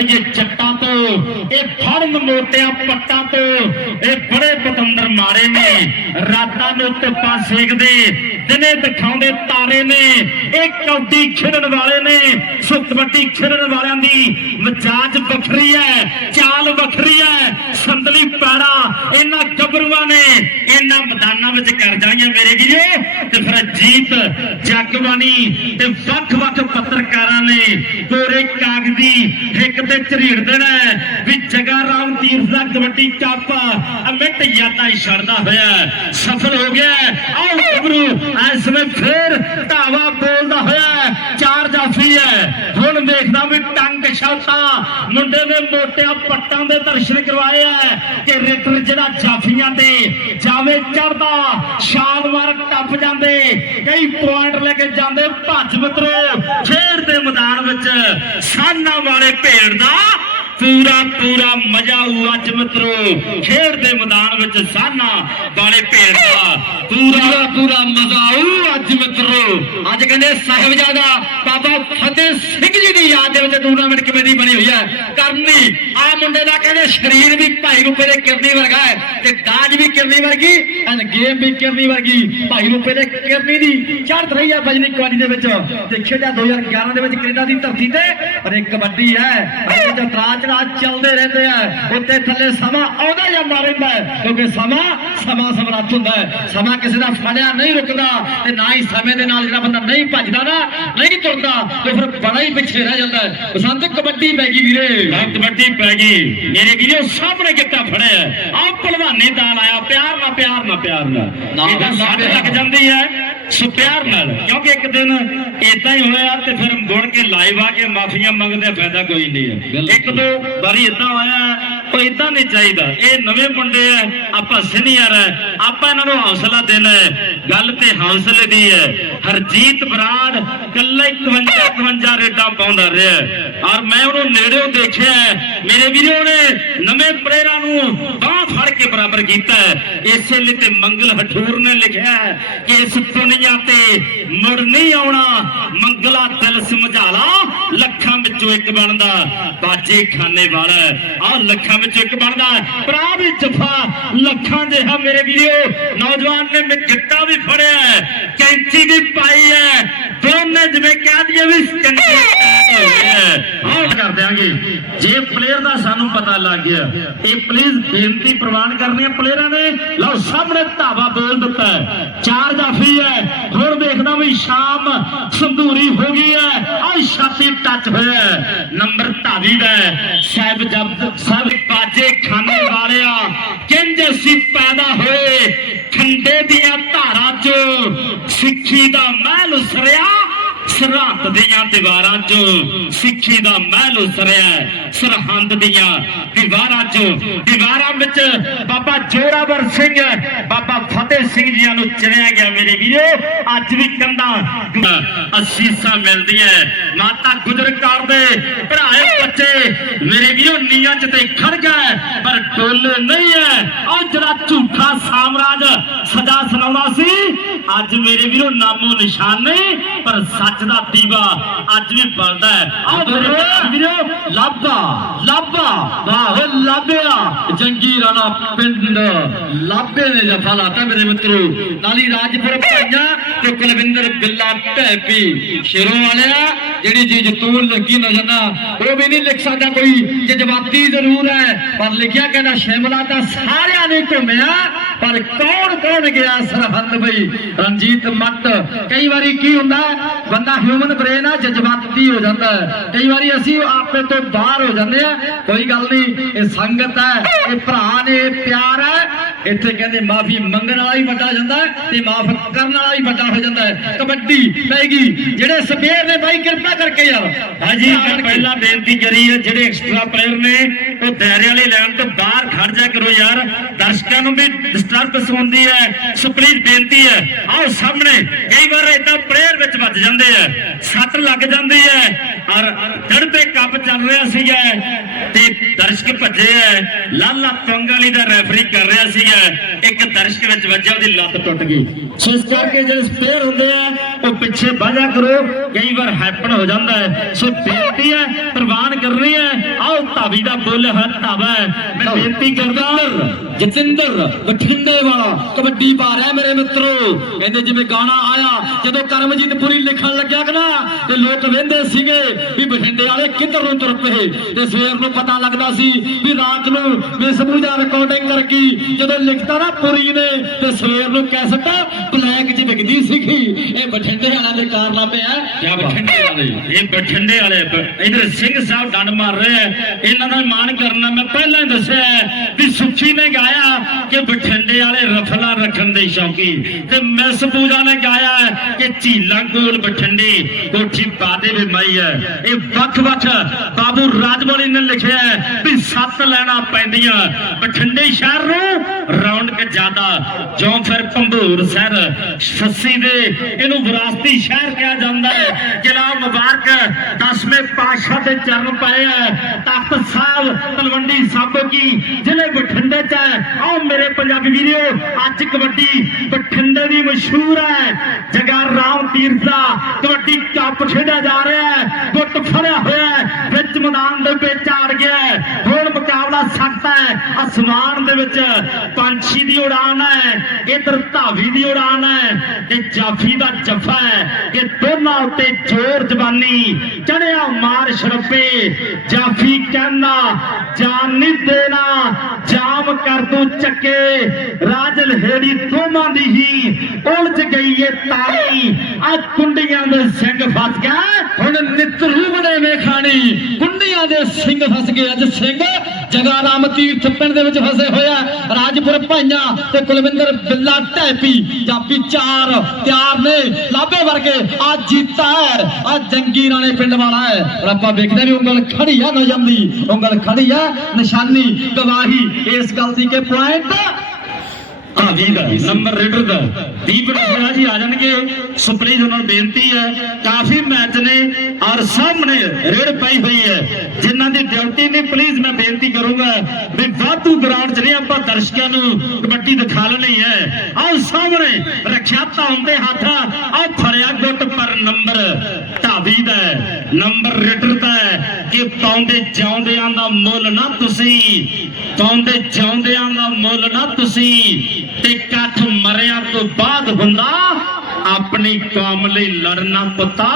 ਇਹ ਜੱਟਾਂ ਤੋਂ, ਇਹ ਫੜਨ ਮੋਟਿਆਂ ਪੱਟਾਂ ਤੋਂ, ਇਹ ਬੜੇ ਪਤੰਦਰ ਮਾਰੇ ਨੇ, ਰਾਤਾਂ ਨੂੰ ਧੁੱਪਾਂ ਸੇਕਦੇ, ਦਿਨੇ ਦਿਖਾਉਂਦੇ ਤਾਰੇ ਨੇ, ਇਹ ਕੌਡੀ ਖੇਡਣ ਵਾਲੇ ਨੇ ਸੋ ਕਬੱਡੀ ਖੇਡਣ ਵਾਲਿਆਂ ਦੀ ਮਜਾਜ ਵੱਖਰੀ ਹੈ, ਚਾਲ ਵੱਖਰੀ ਹੈ, ਸੰਦਲੀ ਪੈੜਾ ਇਹਨਾਂ ਗੱਭਰੂਆਂ ਨੇ ਇਹਨਾਂ ਮੈਦਾਨਾਂ ਵਿੱਚ ਕਰ ਜਾਈਆਂ ਮੇਰੇ ਵੀਰੋ, ਤੇ ਫਿਰ ਜੀਤ ਜਗਬਾਣੀ ਤੇ ਵੱਖ-ਵੱਖ ਪੱਤਰਕਾਰਾਂ ਨੇ ਕੋਰੇ ਕਾਗਜ਼ੀ ਇੱਕ ਤੇ ਝਰੀੜ ਦੇਣਾ ਵੀ ਜਗਾ ਰਾਮ ਤੀਰਥ ਦਾ ਕਬੱਡੀ ਕੱਪ ਅਮਿਟ ਯਾਦਾਂ ਹੀ ਛੱਡਦਾ ਹੋਇਆ ਸਫਲ ਹੋ ਗਿਆ ਹੈ। ਆਓ ਗੱਭਰੂ ਇਸ ਵੇਲੇ ਫੇਰ ਧਾਵਾ ਹੈ। ਹੈ। ਹੁਣ ਵੇਖਦਾ ਵੀ ਟੰਗ ਛਾਤਾ। ਮੁੰਡੇ ਨੇ ਮੋਟਿਆਂ ਪੱਟਾਂ ਦੇ ਦਰਸ਼ਨ ਕਰਵਾਏ ਹੈ ਕਿ ਰਿਤਰ ਜਿਹੜਾ ਜਾਫੀਆਂ ਤੇ ਜਾਵੇ ਚੜਦਾ ਛਾਲ ਟੱਪ ਜਾਂਦੇ, ਕਈ ਪੁਆਇੰਟ ਲੈ ਕੇ ਜਾਂਦੇ। ਭੱਜ ਮਿੱਤਰੋ, ਖੇਡ ਦੇ ਮੈਦਾਨ ਵਿੱਚ ਸਾਨਾ ਵਾਲੇ ਭੇੜ ਦਾ ਪੂਰਾ ਪੂਰਾ ਮਜ਼ਾ ਆਊ ਅੱਜ ਮਿੱਤਰੋ। ਖੇਡ ਦੇ ਮੈਦਾਨ ਵਿੱਚ ਸਾਨਾ ਵਾਲੇ ਭੇੜ ਦਾ ਪੂਰਾ ਪੂਰਾ ਮਜ਼ਾ ਆਊ ਅੱਜ ਮਿੱਤਰੋ। ਅੱਜ ਕਹਿੰਦੇ ਸਾਹਿਬਜ਼ਾਦਾ ਬਾਬਾ ਫਤਿਹ ਸਿੰਘ ਜੀ ਦੀ ਯਾਦ ਦੇ ਵਿੱਚ ਟੂਰਨਾਮੈਂਟ ਕਮੇਟੀ ਬਣੀ ਹੋਈ ਹੈ? ਕਰਨੀ। ਆ ਮੁੰਡੇ ਦਾ ਕਹਿੰਦੇ ਸਰੀਰ ਵੀ ਭਾਈ ਰੂਪੇ ਦੇ ਕਿਰਨੀ ਵਰਗਾ ਹੈ। ਤੇ ਦਾਜ ਵੀ ਕਿਰਨੀ ਵਰਗੀ ਐਂਡ ਗੇਮ ਵੀ ਕਿਰਨੀ ਵਰਗੀ। ਭਾਈ ਰੂਪੇ ਦੇ ਕਿਰਨੀ ਦੀ ਚੜ੍ਹਤ ਰਹੀ ਹੈ ਬਜਨੀ ਕਬੱਡੀ ਦੇ ਵਿੱਚ। ਤੇ ਖੇਡਿਆ 2011 ਦੇ ਵਿੱਚ ਕੈਨੇਡਾ ਦੀ ਧਰਤੀ ਤੇ ਪਰ ਇਹ ਕਬੱਡੀ ਹੈ। ਇਹਦੇ ਵਿੱਚ ਉਤਰਾਅ ਚੱਲਦੇ ਰਹਿੰਦੇ ਆ। ਉੱਤੇ ਥੱਲੇ ਸਮਾਂ ਆਉਂਦਾ ਜਾਂਦਾ ਰਹਿੰਦਾ ਕਿਉਂਕਿ ਸਮਾਂ ਸਮਾਂ ਸਮਰੱਥ ਹੁੰਦਾ ਹੈ। ਸਮਾਂ ਕਿਸੇ ਦਾ ਫੜਿਆ ਨਹੀਂ ਰੁਕਦਾ ਤੇ ਨਾ ਹੀ ਸਮੇਂ ਦੇ ਨਾਲ ਜਿਹੜਾ ਬੰਦਾ ਨਹੀਂ ਭੱਜਦਾ ਨਾ, ਨਹੀਂ ਤੁਰਦਾ, ਤੇ ਫਿਰ ਬੜਾ ਹੀ ਪਿੱਛੇ ਰਹਿ ਜਾਂਦਾ ਬਸੰਤ, ਕਬੱਡੀ ਪੈ ਗਈ ਵੀਰੇ। ਕਬੱਡੀ ਪੈ ਗਈ। ਮੇਰੇ ਵੀਰੋ, ਸਾਹਮਣੇ ਕਿੱਤਾ ਫੜਿਆ ਆ ਭਲਵਾਨੀ ਦਾਲ ਆਇਆ ਪਿਆਰ ਨਾਲ ਪਿਆਰ ਨਾਲ ਪਿਆਰ ਨਾ, ਨਾਲ ਇਹਦਾ ਸੱਟ। ਲੱਗ ਜਾਂਦੀ ਹੈ ਸੋ ਪਿਆਰ ਨਾਲ ਕਿਉਂਕਿ ਇੱਕ ਦਿਨ ਇਦਾਂ ਹੀ ਹੋਇਆ ਤੇ ਫਿਰ ਮੁੜ ਕੇ ਲਾਈਵ ਆ ਕੇ ਮਾਫੀਆਂ ਮੰਗਦੇ ਫਾਇਦਾ ਕੋਈ ਨਹੀਂ ਹੈ। ਇੱਕ ਦੋ ਵਾਰੀ ਇਦਾਂ ਹੋਇਆ ਉਹ ਇਦਾਂ ਨਹੀਂ ਚਾਹੀਦਾ ਇਹ ਨਵੇਂ ਮੁੰਡੇ ਆ ਆਪਾਂ ਸੀਨੀਅਰ ਹੈ ਆਪਾਂ ਇਹਨਾਂ ਨੂੰ ਹੌਸਲਾ ਦੇਣਾ ਹੈ ਗੱਲ ਤੇ ਹੌਸਲੇ ਦੀ ਹੈ ਹਰਜੀਤ ਬਰਾੜ ਕੱਲਾ 51 51 ਰੇਡਾਂ ਪਾਉਂਦਾ ਰਿਹਾ। ਔਰ ਮੈਂ ਉਹਨੂੰ ਨੇੜਿਓਂ ਦੇਖਿਆ। ਮੇਰੇ ਵੀਰੋ ਨੇ ਨਵੇਂ ਪਲੇਅਰਾਂ ਨੂੰ ਬਾਹ ਫੜ ਬਰਾਬਰ ਕੀਤਾ ਹੈ। ਇਸੇ ਲਈ ਤੇ ਮੰਗਲ ਹਠੂਰ ਨੇ ਲਿਖਿਆ ਹੈ ਕਿ ਇਸ ਦੁਨੀਆ ਤੇ ਮੁੜ ਨਹੀਂ ਆਉਣਾ। ਮੰਗਲਾ ਦਿਲ ਸਮਝਾਲਾ ਲੱਖਾਂ ਵਿੱਚੋਂ ਇੱਕ ਬਣਦਾ। ਬਾਜੇ ਖਾਨੇ ਵਾਲਾ ਆ ਲੱਖਾਂ ਵਿੱਚੋਂ ਇੱਕ ਬਣਦਾ ਭਰਾ ਵੀ ਜਫਾ ਲੱਖਾਂ ਦੇ ਹੈ ਮੇਰੇ ਵੀਰੋ। ਨੌਜਵਾਨ ਨੇ ਮੈਂ ਗਿੱਟਾ ਵੀ ਫੜਿਆ ਕੈਂਚੀ ਵੀ ਪਾਈ ਹੈ। ਦੋਨੇ ਜਿਵੇਂ ਕਹਿ ਦਈਏ ਵੀ ਚੰਗਾ ਦਿਆਂਗੇ। ਜੇ ਪਲੇਅਰ ਦਾ ਸਾਨੂੰ ਪਤਾ ਲੱਗ ਗਿਆ, ਇਹ ਪਲੀਜ਼ ਬੇਨਤੀ ਪ੍ਰਵਾਨ ਕਰਨੀ ਹੈ ਪਲੇਅਰਾਂ ਨੇ। ਲਓ, ਸਾਹਮਣੇ ਧਾਵਾ ਬੋਲ ਦਿੱਤਾ ਚਾਰ ਜਾਫੀ ਹੈ। ਹੁਣ ਦੇਖਦਾ ਵੀ ਸ਼ਾਮ ਸੰਧੂਰੀ ਹੋ ਗਈ ਹੈ। ਆ ਛਾਤੀ ਟੱਚ ਹੋਇਆ ਨੰਬਰ ਧਾਵੀ ਦਾ ਸਾਹਿਬ ਜਬ ਸਾਹਿਬ ਬਾਜੇ ਖਾਨੇ ਵਾਲਿਆ ਕਿੰਜ ਅਸੀਂ ਪੈਦਾ ਹੋਏ। ਖੰਡੇ ਦੀਆਂ ਧਾਰਾਂ 'ਚ ਸਿੱਖੀ ਦਾ ਮਹਿਲ ਉਸਰਿਆ। ਸਰਹੰਦ ਦੀਆਂ ਦੀਵਾਰਾਂ ਚੋਂ ਸਿੱਖੀ ਦਾ ਮਹਿਲ ਉਸਰਿਆ ਸਰਹੰਦ ਦੀਆਂ ਦੀਵਾਰਾਂ 'ਚ। ਦੀਵਾਰਾਂ ਵਿੱਚ ਬਾਬਾ ਜੋਰਾਵਰ ਸਿੰਘ ਬਾਬਾ ਫਤਿਹ ਸਿੰਘ ਜੀਆਂ ਨੂੰ ਚਿਣਿਆ ਗਿਆ, ਮੇਰੇ ਵੀਰੋ। ਅੱਜ ਵੀ ਕੰਧਾਂ ਅਸੀਸਾਂ ਮਿਲਦੀਆਂ ਮਾਤਾ ਗੁਜਰ ਕੌਰ ਦੇ ਭਰਾਏ ਬੱਚੇ। ਮੇਰੇ ਵੀਰੋ ਨੀਆਂ 'ਚ ਤੇ ਖੜ ਗਏ ਪਰ ਟੋਲੇ ਨਹੀਂ ਹੈ। ਉਹ ਜਿਹੜਾ ਝੂਠਾ ਸਦਾ ਸੁਣਾਉਂਦਾ ਸੀ ਅੱਜ ਮੇਰੇ ਵੀਰੋ ਨਾਮੋ ਨਿਸ਼ਾਨ ਨਹੀਂ ਪਰ ਸੱਚ ਦਾ ਦੀਵਾ ਅੱਜ ਵੀ ਬਲਦਾ ਹੈ। ਆਹ ਮੇਰੇ ਵੀਰੋ ਲਾਭਾ ਲਾਭਾ ਵਾਹ ਲਾਭਿਆ ਜੰਗੀ ਰਾਣਾ ਪਿੰਡ ਲਾਭੇ ਨੇ ਜਫਾ ਲਾਤਾ ਮੇਰੇ ਮਿੱਤਰੋ। ਨਾਲੀ ਰਾਜਪੁਰ ਭਾਈਆਂ ਤੇ ਕੁਲਵਿੰਦਰ ਬਿੱਲਾ ਢੈਪੀ ਸ਼ੇਰੋਂ ਵਾਲਿਆ ਜਿਹੜੀ ਚੀਜ਼ ਤੂੰ ਲੱਗੀ ਨਜ਼ਰ ਨਾ ਉਹ ਵੀ ਨਹੀਂ ਲਿਖ ਸਕਦਾ ਕੋਈ ਜਜ਼ਬਾਤੀ ਜ਼ਰੂਰ ਹੈ। ਪਰ ਲਿਖਿਆ ਕਹਿੰਦਾ, ਸ਼ਿਮਲਾ ਤਾਂ ਸਾਰਿਆਂ ਨੇ ਘੁੰਮਿਆ, ਪਰ ਕੌਣ ਕੌਣ ਗਿਆ ਸਰਹੰਦ ਬਈ? ਰਣਜੀਤ ਮੱਟ ਕਈ ਵਾਰੀ ਕੀ ਹੁੰਦਾ, ਬੰਦਾ ਹਿਊਮਨ ਬ੍ਰੇਨ ਆ ਜਜ਼ਬਾਤੀ ਹੋ ਜਾਂਦਾ ਕਈ ਵਾਰੀ ਅਸੀਂ ਆਪੇ ਤੋਂ ਬਾਹਰ ਹੋ ਜਾਂਦੇ ਆ। ਕੋਈ ਗੱਲ ਨਹੀਂ, ਇਹ ਸੰਗਤ ਹੈ, ਇਹ ਭਰਾ ਨੇ, ਇਹ ਪਿਆਰ ਹੈ ਇੱਥੇ ਕਹਿੰਦੇ ਮਾਫੀ ਮੰਗਣ ਵਾਲਾ ਹੀ ਵੱਡਾ ਹੋ ਜਾਂਦਾ ਤੇ ਮਾਫ ਕਰਨ ਵਾਲਾ ਹੀ ਵੱਡਾ ਹੋ ਜਾਂਦਾ ਹੈ। ਕਬੱਡੀ ਪੈਗੀ ਜਿਹੜੇ ਸਪੇਅਰ ਨੇ ਬਾਈ ਕਿਰਪਾ ਕਰਕੇ ਯਾਰ ਹਾਂਜੀ ਪਹਿਲਾਂ ਬੇਨਤੀ ਕਰੀ ਹੈ, ਜਿਹੜੇ ਐਕਸਟਰਾ ਪਲੇਅਰ ਨੇ, ਉਹ ਦਾਇਰੇ ਵਾਲੀ ਲਾਈਨ ਤੋਂ ਬਾਹਰ ਖੜ ਜਾ ਕਰੋ ਯਾਰ। ਦਰਸ਼ਕਾਂ ਨੂੰ ਵੀ ਡਿਸਟਰਬੈਂਸ ਹੁੰਦੀ ਹੈ। ਸੋ ਪਲੀਜ਼ ਬੇਨਤੀ ਹੈ, ਆਓ ਸਾਹਮਣੇ। ਕਈ ਵਾਰ ਇਦਾਂ ਪਲੇਅਰ ਵਿੱਚ ਵੱਜ ਜਾਂਦੇ ਆ। ਸੱਟ ਲੱਗ ਜਾਂਦੀ ਹੈ। ਔਰ ਜੜ ਤੇ ਕੱਪ ਚੱਲ ਰਿਹਾ ਸੀਗਾ। ਤੇ ਦਰਸ਼ਕ ਭੱਜੇ ਐ ਲਾਲਾ ਤੁੰਗ ਵਾਲੀ ਦਾ ਰੈਫਰੀ ਕਰ ਰਿਹਾ ਸੀਗਾ। ਇੱਕ ਦਰਸ਼ਕ ਵਿੱਚ ਵੱਜਿਆ ਉਹਦੀ ਲੱਤ ਟੁੱਟ ਗਈ। ਸੋ ਇਸ ਕਰਕੇ ਜਿਹੜੇ ਸਪੇਅਰ ਹੁੰਦੇ ਆ ਉਹ ਪਿੱਛੇ ਵਾਜਾ ਕਰੋ। ਕਈ ਵਾਰ ਹੈਪਨ ਹੋ ਜਾਂਦਾ ਹੈ। ਸੋ ਬੇਨਤੀ ਹੈ ਪ੍ਰਵਾਨ ਕਰਨੀ ਹੈ। ਆਓ ਧਾਵੀ ਦਾ ਬੁੱਲ ਹੈ ਧਾਵਾ। ਮੈਂ ਬੇਨਤੀ ਕਰਦਾ ਜਤਿੰਦਰ ਬਠਿੰਡੇ ਵਾਲਾ ਕਬੱਡੀ ਪਾ ਰਿਹਾ ਮੇਰੇ ਮਿੱਤਰੋ। ਕਹਿੰਦੇ ਜਿਵੇਂ ਗਾਣਾ ਆਇਆ ਜਦੋਂ ਕਰਮਜੀਤ ਪੁਰੀ ਲਿਖਣ ਲੱਗਿਆ ਕਿ ਨਾ ਤੇ ਲੋਕ ਵੇਂਦੇ ਸੀਗੇ ਵੀ ਬਠਿੰਡੇ ਵਾਲੇ ਕਿੱਧਰ ਨੂੰ ਤੁਰ ਪਏ। ਤੇ ਸਵੇਰ ਨੂੰ ਪਤਾ ਲੱਗਦਾ ਸੀ ਵੀ ਰਾਤ ਨੂੰ ਬੇਸਬੂਜਾ ਰਿਕਾਰਡਿੰਗ ਕਰਕੇ ਜਦੋਂ ਲਿਖਤਾ ਨਾ ਪੁਰੀ ਨੇ ਤੇ ਸਵੇਰ ਨੂੰ ਕੈਸਟ ਬਲੈਕ 'ਚ ਵਿਕਦੀ ਸੀਗੀ। ਇਹ ਬਠਿੰਡੇ ਵਾਲਿਆਂ ਦੇ ਕਾਰਨਾਮੇ ਆ। ਕਿਆ ਬਠਿੰਡੇ ਵਾਲੇ? ਇਹ ਬਠਿੰਡੇ ਵਾਲੇ ਇਧਰ ਸਿੰਘ ਸਾਹਿਬ ਡੰਡ ਮਾਰ ਰਹੇ ਹੈ ਇਹਨਾਂ ਦਾ ਮਾਣ ਕਰਨਾ ਮੈਂ ਪਹਿਲਾਂ ਹੀ ਦੱਸਿਆ ਵੀ ਸੁਖੀ ਨੇ ਗਾਇਆ ਕਿ ਬਠਿੰਡੇ ਵਾਲੇ ਰਫਲਾ ਰੱਖਣ ਦੇ ਸ਼ੌਕੀ। ਤੇ ਮਿਸ ਪੂਜਾ ਨੇ ਗਾਇਆ ਕਿ ਝੀਲਾ ਕੋਲ ਬਠਿੰਡੇ, ਕੋਠੀ ਬਾਦੇ ਵੀ ਮਾਈ ਹੈ। ਇਹ ਵੱਖ-ਵੱਖ ਬਾਬੂ ਰਾਜਮੌਲੀ ਨੇ ਲਿਖਿਆ ਵੀ ਸੱਤ ਲੈਣਾ ਪੈਂਦੀਆਂ। ਬਠਿੰਡੇ ਸ਼ਹਿਰ ਨੂੰ ਰੌਣਕ ਜ਼ਿਆਦਾ, ਜੋ ਫਿਰ ਭੰਬੂਰ ਸ਼ਹਿਰ ਸੱਸੀ ਦੇ, ਇਹਨੂੰ ਵਿਰਾਸਤੀ ਸ਼ਹਿਰ ਕਿਹਾ ਜਾਂਦਾ ਹੈ। ਕਿਲਾ ਮੁਬਾਰਕ 10ਵੇਂ ਪਾਤਸ਼ਾਹ ਦੇ ਚਰਨ ਪਏ ਹੈ ਤਖਤ ਸਾਹਿਬ ਤਲਵੰਡੀ ਸਾਬੋ ਕੀ, ਜ਼ਿਲ੍ਹੇ ਬਠਿੰਡੇ ਚ ਹੈ। ਆਓ ਮੇਰੇ ਪੰਜਾਬੀ ਵੀਰੋ, ਅੱਜ ਕਬੱਡੀ ਬਠਿੰਡੇ ਦੀ ਮਸ਼ਹੂਰ ਹੈ। ਜਗਾ ਰਾਮ ਤੀਰਥ ਦਾ ਕਬੱਡੀ ਕੱਪ ਖੇਡਿਆ ਜਾ ਰਿਹਾ ਹੈ। ਗੁੱਟ ਫੜਿਆ ਹੋਇਆ ਹੈ ਵਿੱਚ ਮੈਦਾਨ ਦੇ ਵਿੱਚ ਆੜ ਗਿਆ ਹੈ ਹੁਣ ਮੁਕਾਬਲਾ ਹੈ। ਅਸਮਾਨ ਦੇ ਵਿੱਚ ਪੰਛੀ ਦੀ ਉਡਾਨ ਹੈ, ਇਧਰ ਧਾਵੀ ਦੀ ਉਡਾਨ ਹੈ, ਇਹ ਜਾਫੀ ਦਾ ਜਫਾ ਹੈ। ਇਹ ਦੋਨਾਂ ਉੱਤੇ ਜ਼ੋਰ ਜਵਾਨੀ ਚੜਿਆ ਮਾਰ ਸ਼ਰਫੇ ਜਾਫੀ ਕਹਿੰਦਾ, ਜਾਨ ਨਹੀਂ ਦੇਣਾ ਕਰ ਦੂੰ ਚੱਕੇ ਰਾਜਲ ਹੇੜੀ ਦੋਵਾਂ ਦੀ ਹੀ ਉਲਝ ਗਈ ਏ ਤਾਰੀ। ਆ ਕੁੰਡੀਆਂ ਦੇ ਸਿੰਘ ਫਸ ਗਏ ਹੁਣ ਨਿਤਰੂ ਬਣੇ ਵੇਖਾਣੀ ਕੁੰਡੀਆਂ ਦੇ ਸਿੰਘ ਫਸ ਗਏ ਅੱਜ ਸਿੰਘ। ਜਗਾ ਰਾਮ ਤੀਰਥ ਪਿੰਡ ਦੇ ਵਿੱਚ ਫਸੇ ਹੋਇਆ ਰਾਜਪੁਰ ਭਾਈਆਂ ਤੇ ਕੁਲਵਿੰਦਰ ਬਿੱਲਾ ਢੈਪੀ, ਜਾਪੀ ਚਾਰ ਤਿਆਰ ਨੇ। ਲਾਭੇ ਵਰਗੇ ਆ ਜੀਤਾ ਹੈ, ਆ ਜੰਗੀ ਰਾਣੇ ਪਿੰਡ ਵਾਲਾ ਹੈ। ਪਰ ਆਪਾਂ ਵੇਖਦੇ ਵੀ ਉਂਗਲ ਖੜੀ ਆ ਨਜਮ ਦੀ ਉਂਗਲ ਖੜੀ ਆ, ਨਿਸ਼ਾਨੀ ਗਵਾਹੀ ਇਸ ਗੱਲ ਦੀ ਕਿ ਪੁਆਇੰਟ ਧਾਵੀ ਦਾ। ਨੰਬਰ ਰੇਡਰ ਦਾ। ਦੀਪ ਰਖਿਆ ਜੀ ਆ ਜਾਣਗੇ। ਸੋ ਪਲੀਜ਼ ਉਹਨਾਂ ਨੂੰ ਬੇਨਤੀ ਹੈ ਕਾਫੀ ਮੈਚ ਨੇ। ਔਰ ਸਾਹਮਣੇ ਰੇਡ ਪਈ ਹੋਈ ਹੈ। ਜਿਨ੍ਹਾਂ ਦੀ ਡਿਊਟੀ ਨੇ ਪਲੀਜ਼ ਮੈਂ ਬੇਨਤੀ ਕਰੂੰਗਾ ਵੀ ਵਾਧੂ ਗਰਾਊਂਡ 'ਚ ਨਹੀਂ ਆਪਾਂ ਦਰਸ਼ਕਾਂ ਨੂੰ ਕਬੱਡੀ ਦਿਖਾ ਲੈਣੀ ਹੈ ਆਓ ਸਾਹਮਣੇ ਰੱਖਿਆ ਧੌਣ ਹੱਥ ਆਓ ਫੜਿਆ ਗੁੱਟ ਪਰ ਨੰਬਰ ਧਾਵੀ ਦਾ ਹੈ, ਨੰਬਰ ਰੇਡਰ ਦਾ ਕਿ ਪਾਉਂਦੇ ਜਿਉਂਦਿਆਂ ਦਾ ਮੁੱਲ ਨਾ ਤੁਸੀਂ ਪਾਉਂਦੇ ਜਿਉਂਦਿਆਂ ਦਾ ਮੁੱਲ ਨਾ ਤੁਸੀਂ ਤੇ ਕੱਠ ਮਰਿਆਂ ਤੋਂ ਬਾਅਦ ਹੁੰਦਾ ਆਪਣੀ ਕੌਮ ਲਈ ਲੜਨਾ ਪੁੱਤਾ।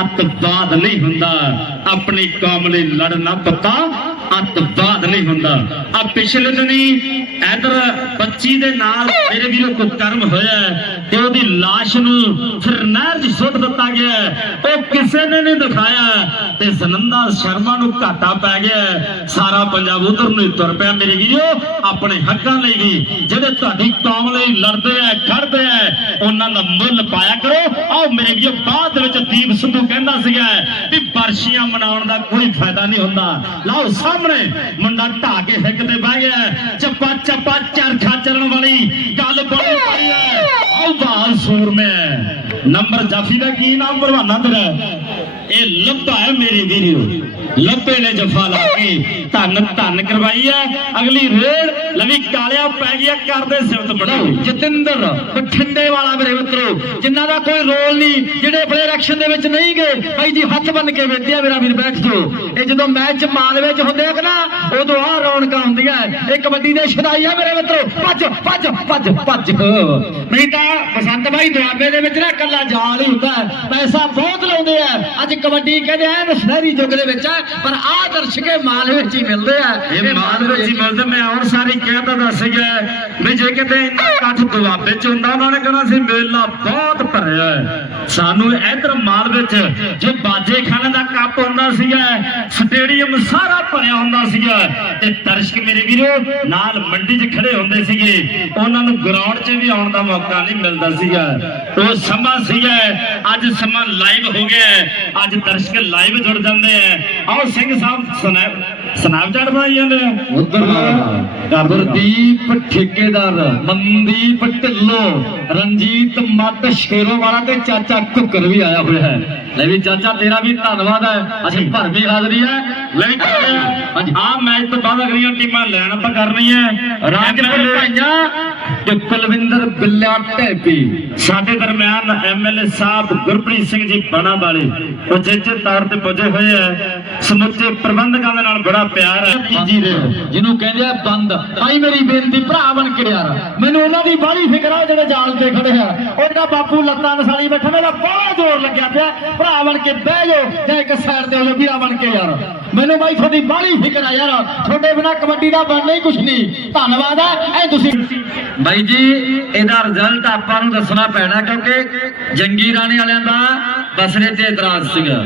ਅੱਤਵਾਦ ਨਹੀਂ ਹੁੰਦਾ। ਆਪਣੀ ਕੌਮ ਲਈ ਲੜਨਾ ਪਤਾ ਅੱਤਵਾਦ ਨਹੀਂ ਹੁੰਦਾ। ਆ ਪਿਛਲੇ ਦਿਨੀ ਇਧਰ ਬੱਚੀ ਦੇ ਨਾਲ ਮੇਰੇ ਵੀਰੋ ਕੋ ਕਰਮ ਹੋਇਆ ਤੇ ਉਹਦੀ লাশ ਨੂੰ ਫਿਰ ਨਹਿਰ 'ਚ ਸੁੱਟ ਦਿੱਤਾ ਗਿਆ ਉਹ ਕਿਸੇ ਨੇ ਨਹੀਂ ਦਿਖਾਇਆ ਤੇ ਸੁਨੰਦਾ ਸ਼ਰਮਾ ਨੂੰ ਘਾਟਾ ਪੈ ਗਿਆ ਸਾਰਾ ਪੰਜਾਬ ਉਧਰ ਨੂੰ ਤੁਰ ਪਿਆ ਮੇਰੇ ਵੀਰੋ, ਆਪਣੇ ਹੱਕਾਂ ਲਈ ਵੀ। ਜਿਹੜੇ ਤੁਹਾਡੀ ਕੌਮ ਲਈ ਲੜਦੇ ਆ, ਖੜਦੇ ਆ, ਉਹਨਾਂ ਦਾ ਮੁੱਲ ਪਾਇਆ ਕਰੋ। ਆਓ ਮੇਰੇ ਵੀਰੋ, ਬਾਅਦ ਵਿੱਚ ਦੀਪ ਸਿੱਧੂ ਕਹਿੰਦਾ ਸੀਗਾ ਵੀ ਬਰਸ਼ੀਆਂ ਮਨਾਉਣ ਦਾ ਕੋਈ ਫਾਇਦਾ ਨਹੀਂ ਹੁੰਦਾ। ਲਓ ਸਾਹਮਣੇ ਮੁੰਡਾ ਢਾ ਕੇ ਹਿੱਕ ਤੇ ਬਹਿ ਗਿਆ। ਚੱਪਾ ਚੱਪਾ ਚਰਖਾ ਚੱਲਣ ਵਾਲੀ ਗੱਲ ਬਣੀ ਪਈ ਹੈ। ਆਓ ਬਾਲ ਸੂਰਮੇ। ਨੰਬਰ ਜਾਫੀ ਦਾ ਕੀ ਨਾਮ ਭਰਵਾਨਾ ਤੇਰਾ? ਇਹ ਲੱਭਾ ਹੈ ਮੇਰੇ ਵੀਰੋ। ਲੱਭੇ ਨੇ ਜਫਾ ਲਾ ਕੇ। ਧੰਨ ਧੰਨ ਕਰਵਾਈ ਹੈ। ਅਗਲੀ ਰੇਡ ਲਵੀ ਕਾਲਿਆ ਪੈ ਗਿਆ ਕਰਦੇ ਸਿਫਤ ਬਣਾਓ। ਜਤਿੰਦਰ ਬਠਿੰਡੇ ਵਾਲਾ ਮੇਰੇ ਮਿੱਤਰੋ, ਜਿਨ੍ਹਾਂ ਦਾ ਕੋਈ ਰੋਲ ਨਹੀਂ, ਜਿਹੜੇ ਪਲੇਅਰ ਐਕਸ਼ਨ ਦੇ ਵਿੱਚ ਨਹੀਂ ਗਏ ਭਾਈ ਜੀ ਹੱਥ ਬੰਨ ਕੇ ਬੇਨਤੀ ਮੇਰਾ ਵੀਰ, ਬੈਠ ਜਾਓ। ਇਹ ਜਦੋਂ ਮੈਚ ਮਾਲਵੇ ਚ ਹੁੰਦੇ ਆ ਨਾ, ਉਦੋਂ ਆ ਰੌਣਕਾਂ ਹੁੰਦੀਆਂ। ਇਹ ਕਬੱਡੀ ਦੇ ਛਦਾਈ ਆ ਮੇਰੇ ਮਿੱਤਰੋ ਭੱਜ ਭੱਜ ਭੱਜ ਭੱਜ। ਨਹੀਂ ਤਾਂ ਬਸੰਤ ਭਾਈ ਦੁਆਬੇ ਦੇ ਵਿੱਚ ਨਾ ਕੱਲਾ ਜਾਲ ਹੀ ਹੁੰਦਾ ਹੈ। ਪੈਸਾ ਬਹੁਤ ਲਾਉਂਦੇ ਆ। ਅੱਜ ਕਬੱਡੀ ਕਹਿੰਦੇ ਆ ਸ਼ਹਿਰੀ ਯੁੱਗ ਦੇ ਵਿੱਚ ਪਰ ਆ ਦਰਸ਼ਕੇ ਮਾਲਵੇ ਚ ਹੀ ਮਿਲਦੇ ਆ। ਇਹ ਮਾਨ ਵਿੱਚ ਹੀ ਮਿਲਦਾ ਮੈਂ ਹੁਣ ਸਾਰੀ ਕਹਿਤਾ ਦੱਸ ਗਿਆ ਵੀ ਜੇ ਕਿਤੇ ਇੰਨਾ ਇਕੱਠ ਦੁਆਬੇ ਚ ਹੁੰਦਾ ਉਹਨਾਂ ਨੇ ਕਹਿਣਾ ਸੀ ਮੇਲਾ ਬਹੁਤ ਭਰਿਆ ਹੈ। ਸਾਨੂੰ ਇਧਰ ਮਾਲ ਵਿੱਚ ਜੇ ਬਾਜੇ ਖਾਨੇ ਦਾ ਕੱਪ ਹੁੰਦਾ ਸੀਗਾ, ਸਟੇਡੀਅਮ ਸਾਰਾ ਭਰਿਆ ਹੁੰਦਾ ਸੀਗਾ, ਤੇ ਦਰਸ਼ਕ ਮੇਰੇ ਵੀਰੋ, ਨਾਲ ਮੰਡੀ 'ਚ ਖੜੇ ਹੁੰਦੇ ਸੀਗੇ, ਉਹਨਾਂ ਨੂੰ ਗਰਾਊਂਡ 'ਚ ਵੀ ਆਉਣ ਦਾ ਮੌਕਾ ਨਹੀਂ ਮਿਲਦਾ ਸੀਗਾ ਉਹ ਸਮਾਂ ਸੀਗਾ, ਅੱਜ ਸਮਾਂ ਲਾਈਵ ਹੋ ਗਿਆ ਹੈ। ਅੱਜ ਦਰਸ਼ਕ ਲਾਈਵ ਜੁੜ ਜਾਂਦੇ ਆ ਆਓ ਸਿੰਘ ਸਾਹਿਬ ਸਨੈਪ ਸਨੈਪਚੈਟ ਬਣਾਈ ਜਾਂਦੇ ਆ? ਉਧਰ ਗੁਰਦੀਪ ਠੇਕੇਦਾਰ ਮਨਦੀਪ ਢਿੱਲੋਂ ਰਣਜੀਤ ਮੱਟ ਸ਼ੇਰੋ ਵਾਲਾ ਤੇ ਚਾਚਾ ਕੁੱਕਰ ਵੀ ਆਇਆ ਹੋਇਆ ਹੈ। ਲੈ ਵੀ ਚਾਚਾ ਤੇਰਾ ਵੀ ਧੰਨਵਾਦ ਹੈ। ਅਸੀਂ ਭਰਵੀਂ ਹਾਜ਼ਰੀ ਹੈ। ਲੈ ਹਾਂਜੀ। ਆ ਮੈਚ ਤੋਂ ਬਾਅਦ ਅਗਲੀਆਂ ਟੀਮਾਂ ਲੈਣ ਆਪਾਂ ਕਰਨੀਆਂ ਰਾਜਪੁਰ ਭਾਈਆਂ? ਤੇ ਕੁਲਵਿੰਦਰ ਬਿੱਲਾ ਢੇਪੀ ਸਾਡੇ ਦਰਮਿਆਨ ਐਮਐਲਏ ਸਾਹਿਬ ਗੁਰਪ੍ਰੀਤ ਸਿੰਘ ਜੀ ਬਣਾ ਵਾਲੇ ਉਚੇਚੇ ਤੌਰ ਤੇ ਪੁੱਜੇ ਹੋਏ ਆ ਸਮੁੱਚੇ ਪ੍ਰਬੰਧਕਾਂ ਦੇ ਨਾਲ ਬੜਾ ਪਿਆਰ ਹੈ। ਤੀਜੀ ਰੇ ਜਿਹਨੂੰ ਕਹਿੰਦੇ ਆ ਬੰਦ। ਭਾਈ ਮੇਰੀ ਬੇਨਤੀ ਭਰਾ ਬਣ ਕੇ ਯਾਰ ਮੈਨੂੰ ਉਹਨਾਂ ਦੀ ਬਾਹਲੀ ਫਿਕਰ ਆ ਜਿਹੜੇ ਜਾਲ ਤੇ ਖੜੇ ਆ। ਉਹ ਜਿਹੜਾ ਬਾਪੂ ਲੱਤਾਂ ਨਸਾਲੀ ਬੈਠਾ ਮੇਰਾ ਬੜਾ ਜ਼ੋਰ ਲੱਗਿਆ ਪਿਆ। ਭਰਾ ਬਣ ਕੇ ਬਹਿ ਜਾਓ ਜਾਂ ਇੱਕ ਸਾਈਡ ਤੇ ਹੋ ਜਾਓ ਵੀਰਾ ਬਣ ਕੇ ਯਾਰ। ਮੈਨੂੰ ਬਾਈ ਤੁਹਾਡੀ ਬਾਹਲੀ ਫਿਕਰ ਆ ਯਾਰ। ਤੁਹਾਡੇ ਬਿਨਾ ਕਬੱਡੀ ਦਾ ਬਣਨਾ ਹੀ ਕੁਛ ਨਹੀਂ। ਧੰਨਵਾਦ ਆ ਐ ਤੁਸੀਂ ਬਾਈ ਜੀ, ਇਹਦਾ ਰਿਜ਼ਲਟ ਆਪਾਂ ਨੂੰ ਦੱਸਣਾ ਪੈਣਾ ਕਿਉਂਕਿ ਜੰਗੀ ਰਾਣੇ ਵਾਲਿਆਂ ਦਾ ਬਸਰੇ ਤੇ ਇਤਰਾਜ਼ ਸੀਗਾ।